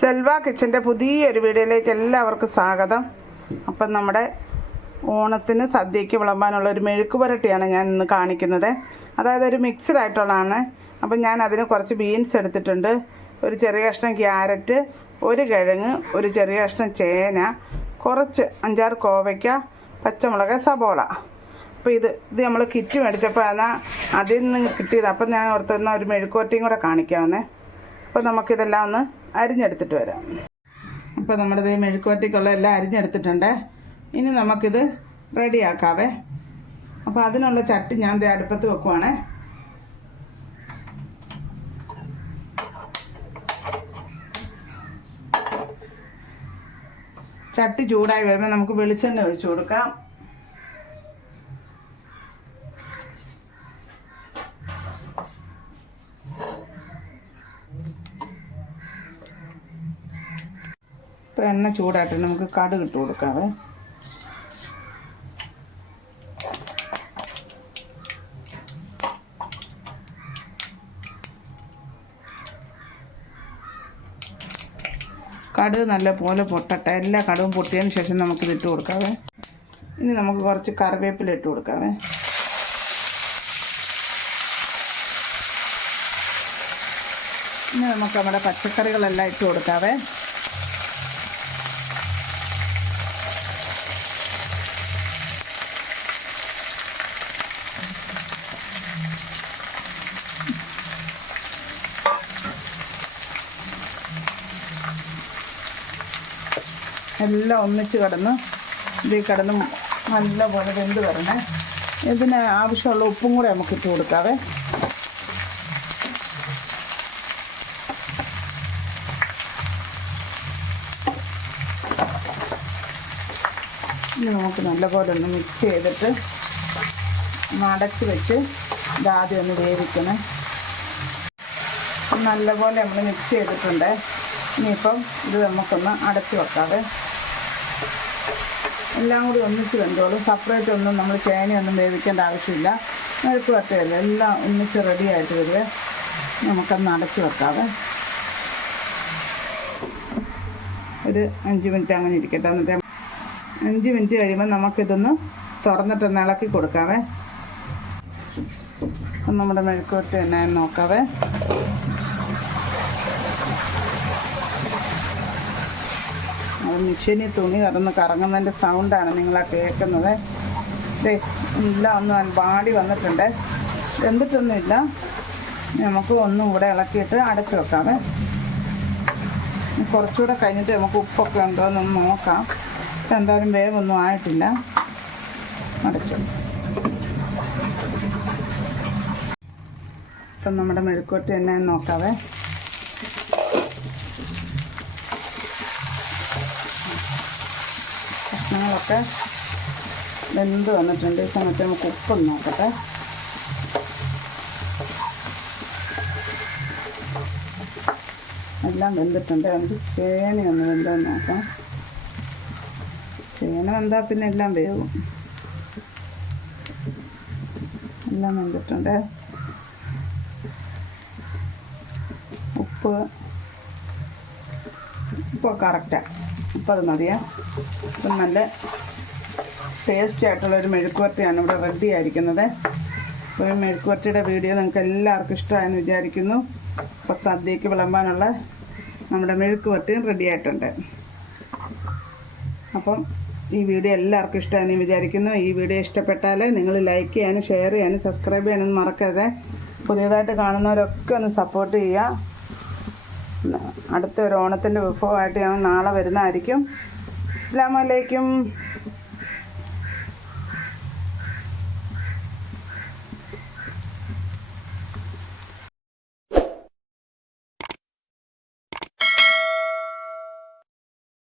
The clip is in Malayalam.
സെൽവ കിച്ചന്റെ പുതിയൊരു വീഡിയോയിലേക്ക് എല്ലാവർക്കും സ്വാഗതം. അപ്പം നമ്മുടെ ഓണത്തിന് സദ്യയ്ക്ക് വിളമ്പാനുള്ള ഒരു മെഴുക്ക് പുരട്ടിയാണ് ഞാൻ ഇന്ന് കാണിക്കുന്നത്. അതായത് ഒരു മിക്സ്ഡ് ആയിട്ടുള്ളതാണ്. അപ്പം ഞാൻ അതിന് കുറച്ച് ബീൻസ് എടുത്തിട്ടുണ്ട്. ഒരു ചെറിയ കഷ്ണം ക്യാരറ്റ് ഒരു കിഴങ്ങ് ഒരു ചെറിയ കഷ്ണം ചേന കുറച്ച് അഞ്ചാറ് കോവയ്ക്ക പച്ചമുളക് സബോള. അപ്പോൾ ഇത് ഇത് നമ്മൾ കിറ്റ് മേടിച്ചപ്പോൾ എന്നാൽ അതിൽ നിന്ന് കിട്ടിയത്. അപ്പം ഞാൻ ഓർത്തുന്ന ഒരു മെഴുക്കുവരട്ടിയും കൂടെ കാണിക്കാവുന്നേ. അപ്പോൾ നമുക്കിതെല്ലാം ഒന്ന് അരിഞ്ഞെടുത്തിട്ട് വരാം. അപ്പോൾ നമ്മുടെ മെഴുക്കുവരട്ടിക്കുള്ള എല്ലാം അരിഞ്ഞെടുത്തിട്ടുണ്ട്. ഇനി നമുക്കിത് റെഡിയാക്കാവേ. അപ്പോൾ അതിനുള്ള ചട്ടി ഞാൻ ദേ അടുപ്പത്ത് വെക്കുവാണേ. ചട്ടി ചൂടായി വരുമ്പോൾ നമുക്ക് വെളിച്ചെണ്ണ ഒഴിച്ചു കൊടുക്കാം. ഇപ്പോൾ എണ്ണ ചൂടായിട്ട് നമുക്ക് കടുക് ഇട്ട് കൊടുക്കാവേ. കടുക് നല്ല പോലെ പൊട്ടട്ടെ. എല്ലാ കടുകും പൊട്ടിയതിന് ശേഷം നമുക്ക് ഇട്ട് കൊടുക്കാവേ. ഇനി നമുക്ക് കുറച്ച് കറിവേപ്പില ഇട്ട് കൊടുക്കാവേ. ഇനി നമുക്ക് നമ്മുടെ പച്ചക്കറികളെല്ലാം ഇട്ട് കൊടുക്കാവേ. എല്ലാം ഒന്നിച്ച് കിടന്ന് ഇതിൽ കിടന്ന് നല്ലപോലെ വെന്ത് വരണേ. ഇതിന് ആവശ്യമുള്ള ഉപ്പും കൂടെ നമുക്ക് ഇട്ട് കൊടുക്കാവേ. നമുക്ക് നല്ലപോലെ ഒന്ന് മിക്സ് ചെയ്തിട്ട് നടച്ച് വെച്ച് ഇതാദ്യം ഒന്ന് വേവിക്കണേ. നല്ലപോലെ നമ്മൾ മിക്സ് ചെയ്തിട്ടുണ്ട്. ഇനിയിപ്പം ഇത് നമുക്കൊന്ന് അടച്ച് വെക്കാതെ എല്ലാം കൂടി ഒന്നിച്ച് വെന്തോളും. സെപ്പറേറ്റ് ഒന്നും നമ്മൾ ചേനയൊന്നും വേവിക്കേണ്ട ആവശ്യമില്ല. മെഴുക്ക് വട്ടയല്ല എല്ലാം ഒന്നിച്ച് റെഡി ആയിട്ട് വരുവേ നമുക്കൊന്ന് അടച്ച് വെക്കാതെ ഒരു അഞ്ച് മിനിറ്റ് അങ്ങനെ ഇരിക്കട്ടെ. എന്നിട്ട് അഞ്ച് മിനിറ്റ് കഴിയുമ്പോൾ നമുക്കിതൊന്ന് തുറന്നിട്ടൊന്ന് ഇളക്കി കൊടുക്കാവേ. നമ്മുടെ മെഴുക്കുവരട്ടി തന്നെ നോക്കാവേ. മെഷീനിൽ തുണി കറന്ന് കറങ്ങുന്നതിന്റെ സൗണ്ടാണ് നിങ്ങളാ കേൾക്കുന്നത്. ദേ എല്ലാം ഒന്ന് വാടി വന്നിട്ടുണ്ട്. വെന്തിട്ടൊന്നുമില്ല നമുക്ക് ഒന്നും കൂടെ ഇളക്കിയിട്ട് അടച്ചു വെക്കാമേ കുറച്ചുകൂടെ കഴിഞ്ഞിട്ട് നമുക്ക് ഉപ്പൊക്കെ ഉണ്ടോ എന്നൊന്ന് നോക്കാം. എന്തായാലും വേവൊന്നും ആയിട്ടില്ല. അടച്ചു ഇപ്പം നമ്മുടെ മെഴുക്കോട്ട് തന്നെ നോക്കാവേ. കഷ്ണങ്ങളൊക്കെ വെന്ത് വന്നിട്ടുണ്ട്. ഈ സമയത്ത് നമുക്ക് ഉപ്പൊന്ന് നോക്കട്ടെ. എല്ലാം വെന്തിട്ടുണ്ട്. നമുക്ക് ഒന്ന് വെന്തോന്ന് നോക്കാം. ചേന വെന്താൽ പിന്നെ എല്ലാം വേവും. എല്ലാം വെന്തിട്ടുണ്ട്. ഉപ്പ്. ഉപ്പ് കറക്റ്റാണ് ഉപ്പ് അത് മതിയേ. ഇപ്പം നല്ല ടേസ്റ്റി ആയിട്ടുള്ള ഒരു മെഴുക്കുവരട്ടിയാണ് ഇവിടെ റെഡി ആയിരിക്കുന്നത്. അപ്പോൾ ഈ മെഴുക്കുവരട്ടിയുടെ വീഡിയോ നിങ്ങൾക്ക് എല്ലാവർക്കും ഇഷ്ടമായെന്ന് വിചാരിക്കുന്നു. അപ്പോൾ സദ്യക്ക് വിളമ്പാനുള്ള നമ്മുടെ മെഴുക്കുവരട്ടിയും റെഡി ആയിട്ടുണ്ട്. അപ്പം ഈ വീഡിയോ എല്ലാവർക്കും ഇഷ്ടമായെന്ന് വിചാരിക്കുന്നു. ഈ വീഡിയോ ഇഷ്ടപ്പെട്ടാൽ നിങ്ങൾ ലൈക്ക് ചെയ്യാനും ഷെയർ ചെയ്യാനും സബ്സ്ക്രൈബ് ചെയ്യാനും മറക്കരുത്. പുതിയതായിട്ട് കാണുന്നവരൊക്കെ ഒന്ന് സപ്പോർട്ട് ചെയ്യുക. അടുത്ത ഒരു ഓണത്തിന്റെ വിഭവമായിട്ട് ഞാൻ നാളെ വരുന്നതായിരിക്കും. അസ്സാം വലൈക്കും